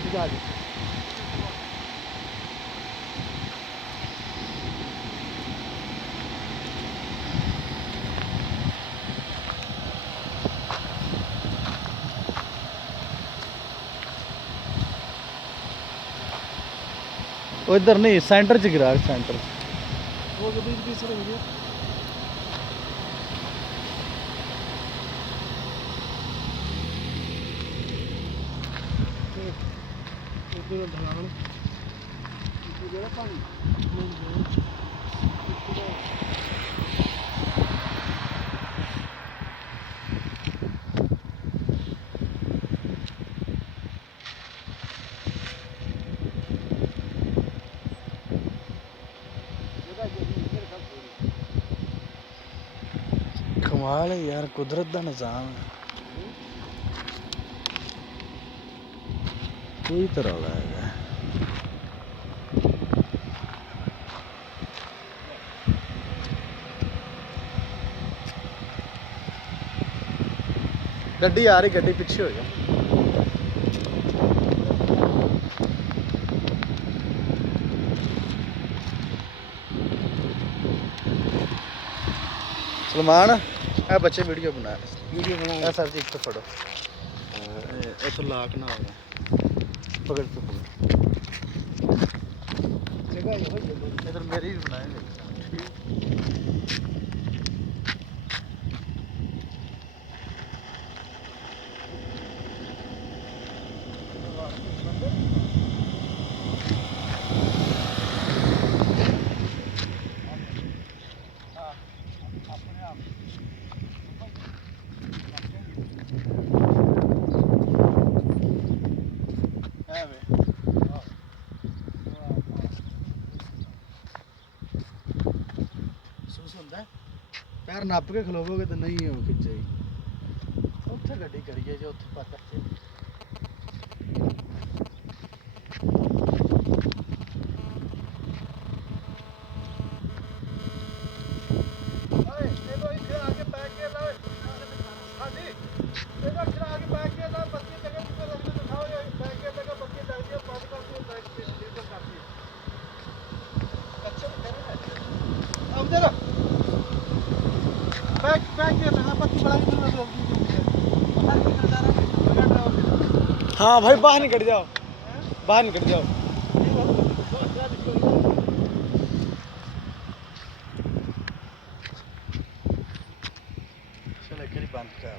ਭਜਾ ਦੇ ਉਹ ਇੱਧਰ ਨਹੀਂ ਸੈਂਟਰ 'ਚ ਗਿਰਾ ਸੈਂਟਰ वो के बीच बीच से मुझे इधर ढलान इधर पानी ਕਮਾਲ ਹੈ ਯਾਰ ਕੁਦਰਤ ਦਾ ਨਿਜ਼ਾਮ ਹੈ ਕੋਈ ਤਰ੍ਹਾਂ ਦਾ ਹੈਗਾ ਗੱਡੀ ਆ ਰਹੀ ਗੱਡੀ ਪਿੱਛੇ ਹੋ ਜਾ सलमान ए बच्चे वीडियो बना वीडियो सर जी एक तो फड़ो ये तो लाक ना होगा पकड़ तो पकड़ जगह ये हो इधर मेरी भी बनाएंगे पैर नप के खलोवोगे तो नहीं है वो खिंचेगी उत्थे गड्डी करिए जो उत्थे पकड़ हाँ भाई बाहर निकल जाओ बाहर निकल जाओ चलो एक बंद कर